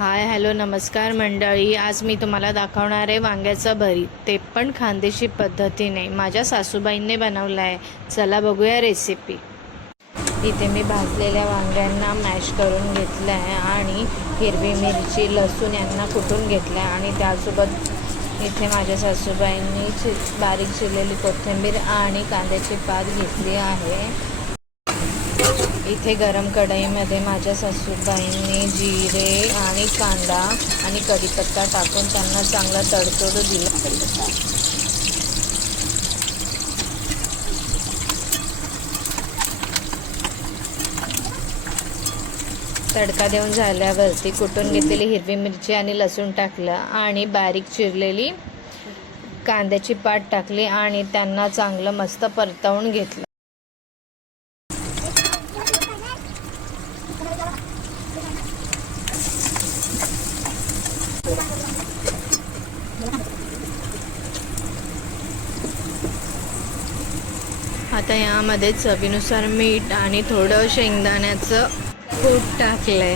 Hi hello नमस्कार मंडळी. आज मी तुम्हाला दाखवणार आहे वांग्याचं भरीत. ते पण खानदेशी पद्धतीने. माझ्या सासूबाईंनी बनवलं आहे चला बघूया रेसिपी इथे मी भाजलेल्या वांग्यांना मॅश करून घेतलं आहे आणि हिरवी मिरची लसूण यांना कुटून घेतलं आहे आणि त्यासोबत इथे माझ्या सासूबाईंनी चि बारीक चिरलेली कोथिंबीर आणि कांद्याची पात घेतली आहे. इथे गरम कढईमध्ये माझ्या सासूबाईंनी जिरे आणि कांदा आणि कढीपत्ता टाकून त्यांना चांगला तडतोड दिला. तडका देऊन झाल्यावरती कुटून घेतलेली हिरवी मिरची आणि लसूण टाकलं आणि बारीक चिरलेली कांद्याची पाट टाकली आणि त्यांना चांगलं मस्त परतवून घेतलं. आता यामध्ये चवीनुसार मीठ आणि थोडं शेंगदाण्याचं कूट टाकलंय.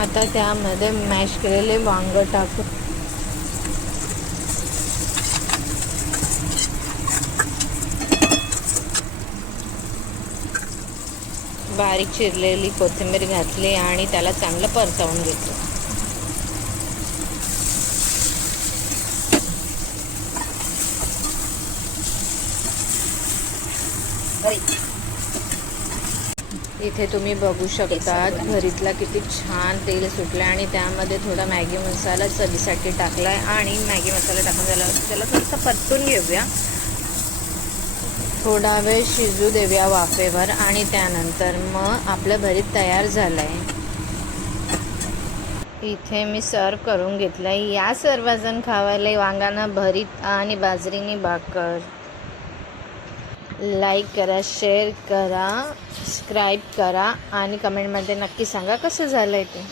आता त्यामध्ये मॅश केलेले वांग टाकू. बारीक चिरलेली कोथिंबीर घातली आणि त्याला चांगलं परतवून घेतलं. इथे तुम्ही बघू शकता घरीतला किती छान तेल सुटलं आणि त्यामध्ये थोडा मॅगी मसाला चवीसाठी टाकला आहे आणि मॅगी मसाला टाकून झाला. त्याला थोडंसं परतून घेऊया. थोडा वेळ शिजू देऊया वाफेवर आणि त्यानंतर मग आपलं भरीत तयार झालं आहे इथे मी सर्व करून घेतलं आहे या सर्वजण खावायला वांगाना भरीत आणि बाजरीनी भाकर. लाईक करा शेअर करा सबस्क्राईब करा आणि कमेंटमध्ये नक्की सांगा कसं झालं आहे ते.